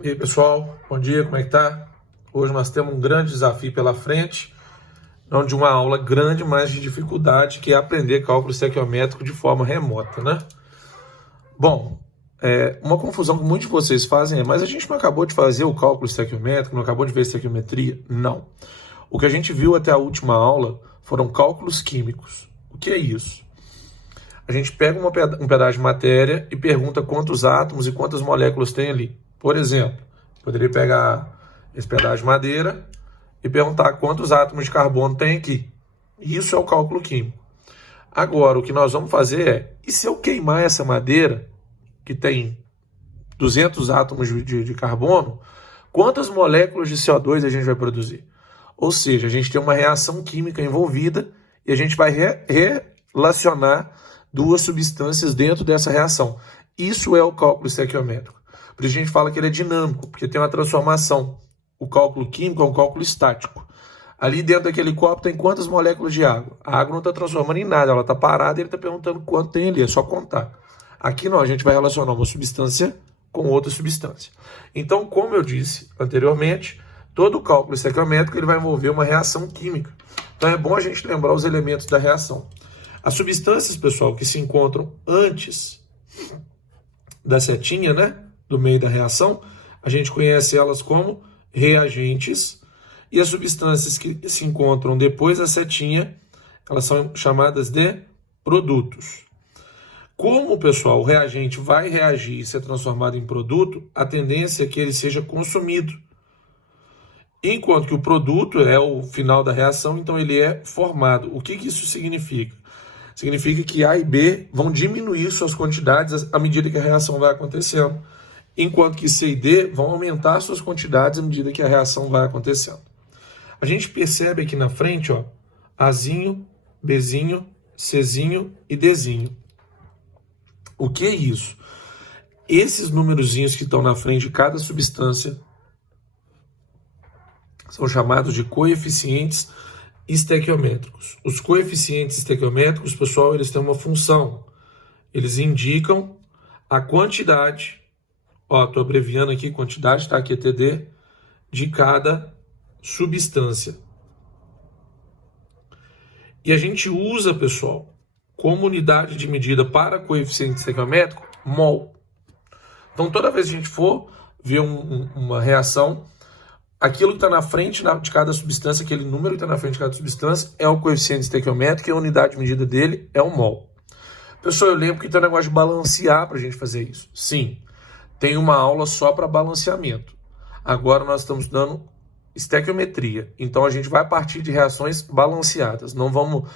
E aí, pessoal, bom dia, como é que tá? Hoje nós temos um grande desafio pela frente, não de uma aula grande, mas de dificuldade, que é aprender cálculo estequiométrico de forma remota, né? Bom, uma confusão que muitos de vocês fazem é, mas a gente não acabou de fazer o cálculo estequiométrico, não acabou de ver estequiometria? Não. O que a gente viu até a última aula foram cálculos químicos. O que é isso? A gente pega um pedaço de matéria e pergunta quantos átomos e quantas moléculas tem ali. Por exemplo, poderia pegar esse pedaço de madeira e perguntar quantos átomos de carbono tem aqui. Isso é o cálculo químico. Agora, o que nós vamos fazer é, e se eu queimar essa madeira, que tem 200 átomos de carbono, quantas moléculas de CO2 a gente vai produzir? Ou seja, a gente tem uma reação química envolvida e a gente vai relacionar duas substâncias dentro dessa reação. Isso é o cálculo estequiométrico. Por isso a gente fala que ele é dinâmico, porque tem uma transformação. O cálculo químico é um cálculo estático. Ali dentro daquele copo tem quantas moléculas de água? A água não está transformando em nada, ela está parada e ele está perguntando quanto tem ali, é só contar. Aqui não, a gente vai relacionar uma substância com outra substância. Então, como eu disse anteriormente, todo o cálculo estequiométrico ele vai envolver uma reação química. Então é bom a gente lembrar os elementos da reação. As substâncias, pessoal, que se encontram antes da setinha, né, do meio da reação, a gente conhece elas como reagentes, e as substâncias que se encontram depois da setinha, elas são chamadas de produtos. Como, pessoal, o reagente vai reagir e ser transformado em produto, a tendência é que ele seja consumido. Enquanto que o produto é o final da reação, então ele é formado. O que isso significa? Significa que A e B vão diminuir suas quantidades à medida que a reação vai acontecendo, enquanto que C e D vão aumentar suas quantidades à medida que a reação vai acontecendo. A gente percebe aqui na frente, ó, Azinho, Bzinho, Czinho e Dzinho. O que é isso? Esses numerozinhos que estão na frente de cada substância são chamados de coeficientes estequiométricos. Os coeficientes estequiométricos, pessoal, eles têm uma função. Eles indicam a quantidade, ó, estou abreviando aqui, quantidade, tá? Aqui é TD, de cada substância. E a gente usa, pessoal, como unidade de medida para coeficiente estequiométrico, mol. Então, toda vez que a gente for ver uma reação, aquilo que está na frente de cada substância, aquele número que está na frente de cada substância, é o coeficiente estequiométrico e a unidade de medida dele é o mol. Pessoal, eu lembro que tem um negócio de balancear para a gente fazer isso. Sim, tem uma aula só para balanceamento. Agora nós estamos dando estequiometria. Então a gente vai partir de reações balanceadas. Não vamos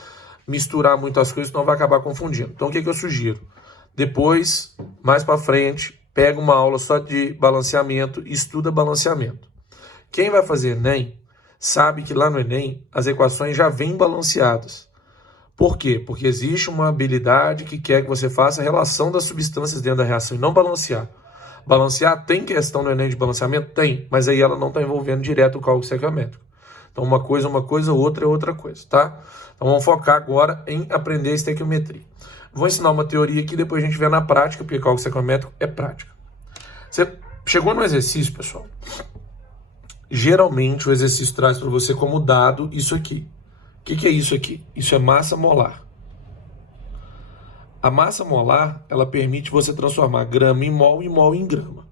misturar muitas coisas, senão vai acabar confundindo. Então o que eu sugiro? Depois, mais para frente, pega uma aula só de balanceamento e estuda balanceamento. Quem vai fazer Enem sabe que lá no Enem as equações já vêm balanceadas. Por quê? Porque existe uma habilidade que quer que você faça a relação das substâncias dentro da reação e não balancear. Balancear tem questão no Enem de balanceamento? Tem, mas aí ela não está envolvendo direto o cálculo estequiométrico. Então uma coisa, outra é outra coisa, tá? Então vamos focar agora em aprender a estequiometria. Vou ensinar uma teoria aqui, depois a gente vê na prática, porque cálculo estequiométrico é prática. Você chegou no exercício, pessoal? Geralmente o exercício traz para você como dado isso aqui. O que é isso aqui? Isso é massa molar. A massa molar, ela permite você transformar grama em mol e mol em grama.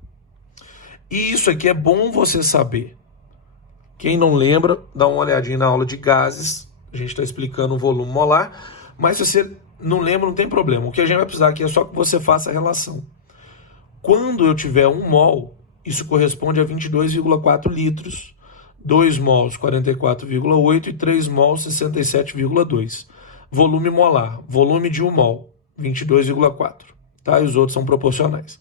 E isso aqui é bom você saber. Quem não lembra, dá uma olhadinha na aula de gases. A gente está explicando o volume molar. Mas se você não lembra, não tem problema. O que a gente vai precisar aqui é só que você faça a relação. Quando eu tiver 1 mol, isso corresponde a 22,4 litros. 2 mols, 44,8 e 3 mols, 67,2. Volume molar, volume de 1 mol, 22,4. Tá? E os outros são proporcionais.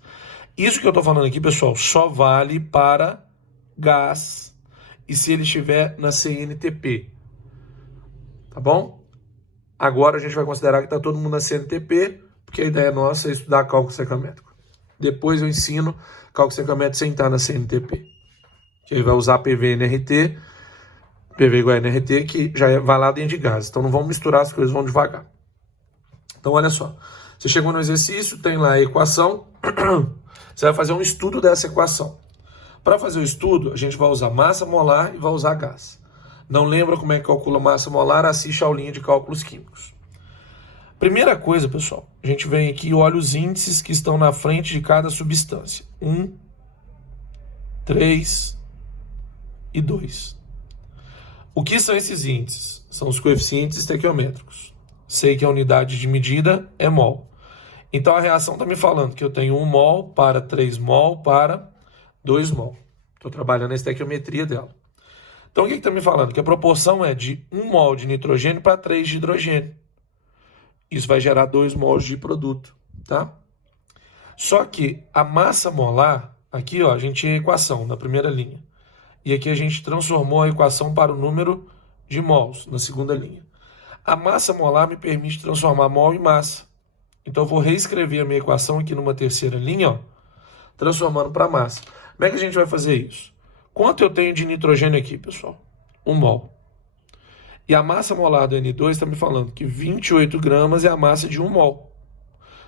Isso que eu estou falando aqui, pessoal, só vale para gás e se ele estiver na CNTP. Tá bom? Agora a gente vai considerar que está todo mundo na CNTP, porque a ideia nossa é estudar cálculo estequiométrico. Depois eu ensino cálculo estequiométrico sem estar na CNTP. Que aí vai usar PV e NRT, PV igual a NRT, que já vai lá dentro de gases. Então não vamos misturar as coisas, vamos devagar. Então olha só, você chegou no exercício, tem lá a equação, você vai fazer um estudo dessa equação. Para fazer o estudo, a gente vai usar massa molar e vai usar gás. Não lembra como é que calcula massa molar? Assiste a aulinha de cálculos químicos. Primeira coisa, pessoal, a gente vem aqui e olha os índices que estão na frente de cada substância. 1, 3 e 2. O que são esses índices? São os coeficientes estequiométricos. Sei que a unidade de medida é mol. Então a reação está me falando que eu tenho 1 mol para 3 mol para 2 mol. Estou trabalhando a estequiometria dela. Então o que está me falando? Que a proporção é de 1 mol de nitrogênio para 3 de hidrogênio. Isso vai gerar 2 mols de produto, tá? Só que a massa molar, aqui ó, a gente tinha a equação na primeira linha. E aqui a gente transformou a equação para o número de mols na segunda linha. A massa molar me permite transformar mol em massa. Então eu vou reescrever a minha equação aqui numa terceira linha, ó, transformando para massa. Como é que a gente vai fazer isso? Quanto eu tenho de nitrogênio aqui, pessoal? 1 mol. E a massa molar do N2 está me falando que 28 gramas é a massa de 1 mol.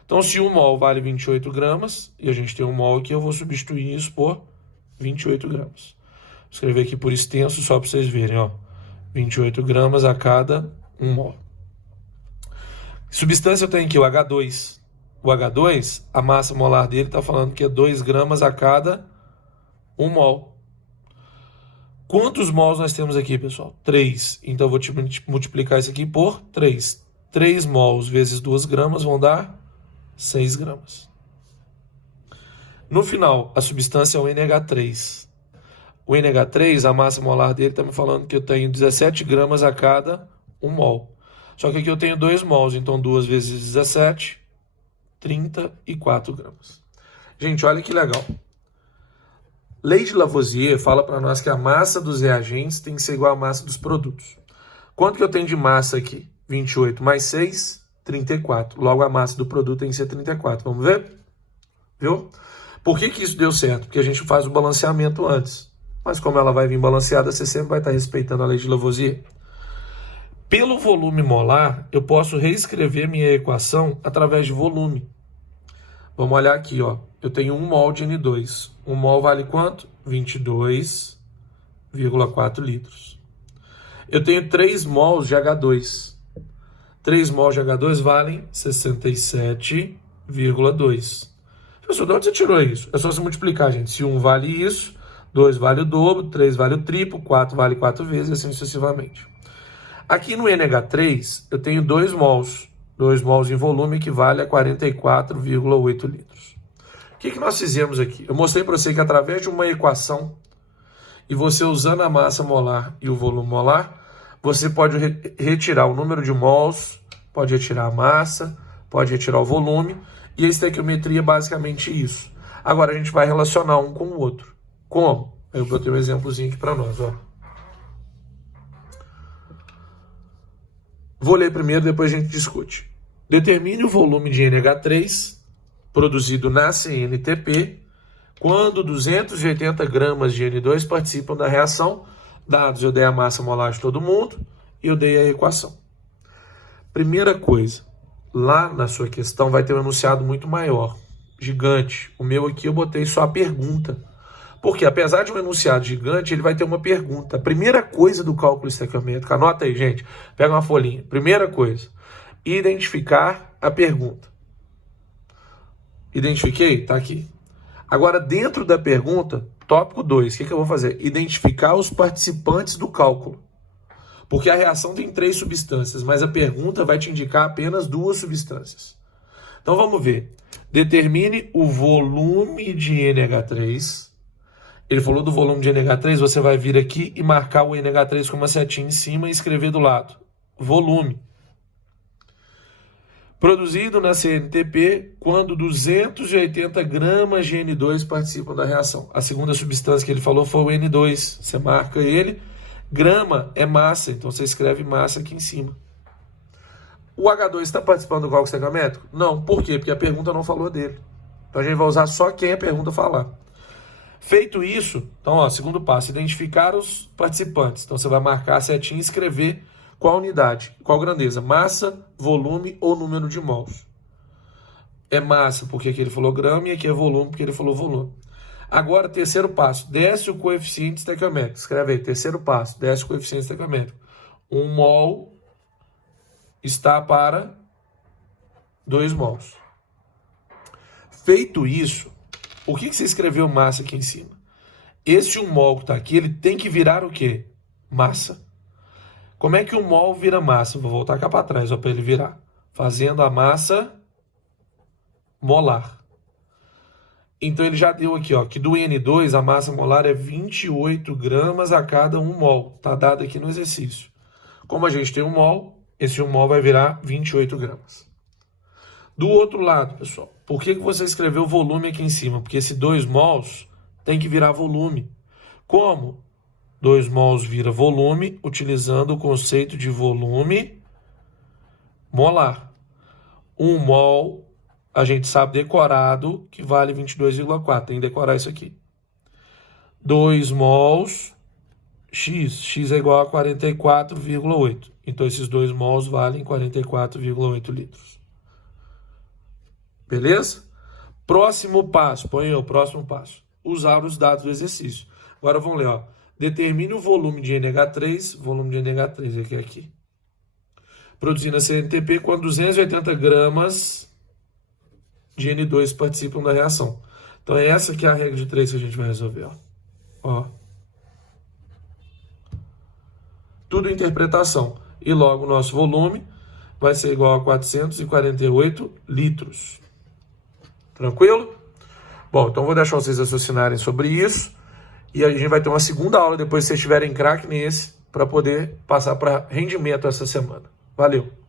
Então, se 1 mol vale 28 gramas, e a gente tem 1 mol aqui, eu vou substituir isso por 28 gramas. Vou escrever aqui por extenso, só para vocês verem, ó. 28 gramas a cada 1 mol. Substância eu tenho aqui o H2. O H2, a massa molar dele está falando que é 2 gramas a cada 1 mol. Quantos mols nós temos aqui, pessoal? 3. Então eu vou multiplicar isso aqui por 3. 3 mols vezes 2 gramas vão dar 6 gramas. No final, a substância é o NH3. O NH3, a massa molar dele está me falando que eu tenho 17 gramas a cada 1 mol. Só que aqui eu tenho 2 mols, então 2 vezes 17, 34 gramas. Gente, olha que legal. Lei de Lavoisier fala para nós que a massa dos reagentes tem que ser igual à massa dos produtos. Quanto que eu tenho de massa aqui? 28 mais 6, 34. Logo, a massa do produto tem que ser 34. Vamos ver? Viu? Por que isso deu certo? Porque a gente faz o balanceamento antes. Mas como ela vai vir balanceada, você sempre vai estar respeitando a lei de Lavoisier. Pelo volume molar, eu posso reescrever minha equação através de volume. Vamos olhar aqui, ó. Eu tenho 1 mol de N2. 1 mol vale quanto? 22,4 litros. Eu tenho 3 mols de H2. 3 mols de H2 valem 67,2. Professor, de onde você tirou isso? É só você multiplicar, gente. Se 1 vale isso, 2 vale o dobro, 3 vale o triplo, 4 vale 4 vezes, assim sucessivamente. Aqui no NH3, eu tenho 2 mols. 2 mols em volume equivale a 44,8 litros. O que nós fizemos aqui? Eu mostrei para você que através de uma equação, e você usando a massa molar e o volume molar, você pode retirar o número de mols, pode retirar a massa, pode retirar o volume, e a estequiometria é basicamente isso. Agora a gente vai relacionar um com o outro. Como? Eu botei um exemplozinho aqui para nós, ó. Vou ler primeiro, depois a gente discute. Determine o volume de NH3 produzido na CNTP quando 280 gramas de N2 participam da reação. Dados, eu dei a massa molar de todo mundo e eu dei a equação. Primeira coisa, lá na sua questão vai ter um enunciado muito maior, gigante. O meu aqui eu botei só a pergunta. Porque apesar de um enunciado gigante, ele vai ter uma pergunta. A primeira coisa do cálculo estequiométrico, anota aí, gente, pega uma folhinha. Primeira coisa, identificar a pergunta. Identifiquei? Tá aqui. Agora, dentro da pergunta, tópico 2, o que eu vou fazer? Identificar os participantes do cálculo. Porque a reação tem 3 substâncias, mas a pergunta vai te indicar apenas 2 substâncias. Então vamos ver. Determine o volume de NH3. Ele falou do volume de NH3, você vai vir aqui e marcar o NH3 com uma setinha em cima e escrever do lado. Volume. Produzido na CNTP quando 280 gramas de N2 participam da reação. A segunda substância que ele falou foi o N2. Você marca ele. Grama é massa, então você escreve massa aqui em cima. O H2 está participando do cálculo estequiométrico? Não. Por quê? Porque a pergunta não falou dele. Então a gente vai usar só quem a pergunta falar. Feito isso, então, ó, segundo passo, identificar os participantes. Então você vai marcar a setinha e escrever qual unidade, qual grandeza, massa, volume ou número de mols. É massa porque aqui ele falou grama e aqui é volume porque ele falou volume. Agora, terceiro passo, desce o coeficiente estequiométrico. Escreve aí, terceiro passo, desce o coeficiente estequiométrico. 1 mol está para 2 mols. Feito isso, o que você escreveu massa aqui em cima? Esse 1 mol que está aqui, ele tem que virar o quê? Massa. Como é que 1 mol vira massa? Vou voltar cá para trás para ele virar. Fazendo a massa molar. Então ele já deu aqui, ó, que do N2 a massa molar é 28 gramas a cada 1 mol. Está dado aqui no exercício. Como a gente tem 1 mol, esse 1 mol vai virar 28 gramas. Do outro lado, pessoal, por que você escreveu volume aqui em cima? Porque esse 2 mols tem que virar volume. Como? 2 mols vira volume, utilizando o conceito de volume molar. 1 mol, a gente sabe decorado, que vale 22,4. Tem que decorar isso aqui. 2 mols, x é igual a 44,8. Então, esses 2 mols valem 44,8 litros. Beleza? Próximo passo, põe aí o próximo passo. Usar os dados do exercício. Agora vamos ler, ó. Determine o volume de NH3, volume de NH3 aqui. Produzindo a CNTP quando 280 gramas de N2 participam da reação. Então é essa que é a regra de 3 que a gente vai resolver, ó. Tudo interpretação. E logo o nosso volume vai ser igual a 448 litros. Tranquilo? Bom, então vou deixar vocês raciocinarem sobre isso. E a gente vai ter uma segunda aula depois, se vocês tiverem craque nesse, para poder passar para rendimento essa semana. Valeu!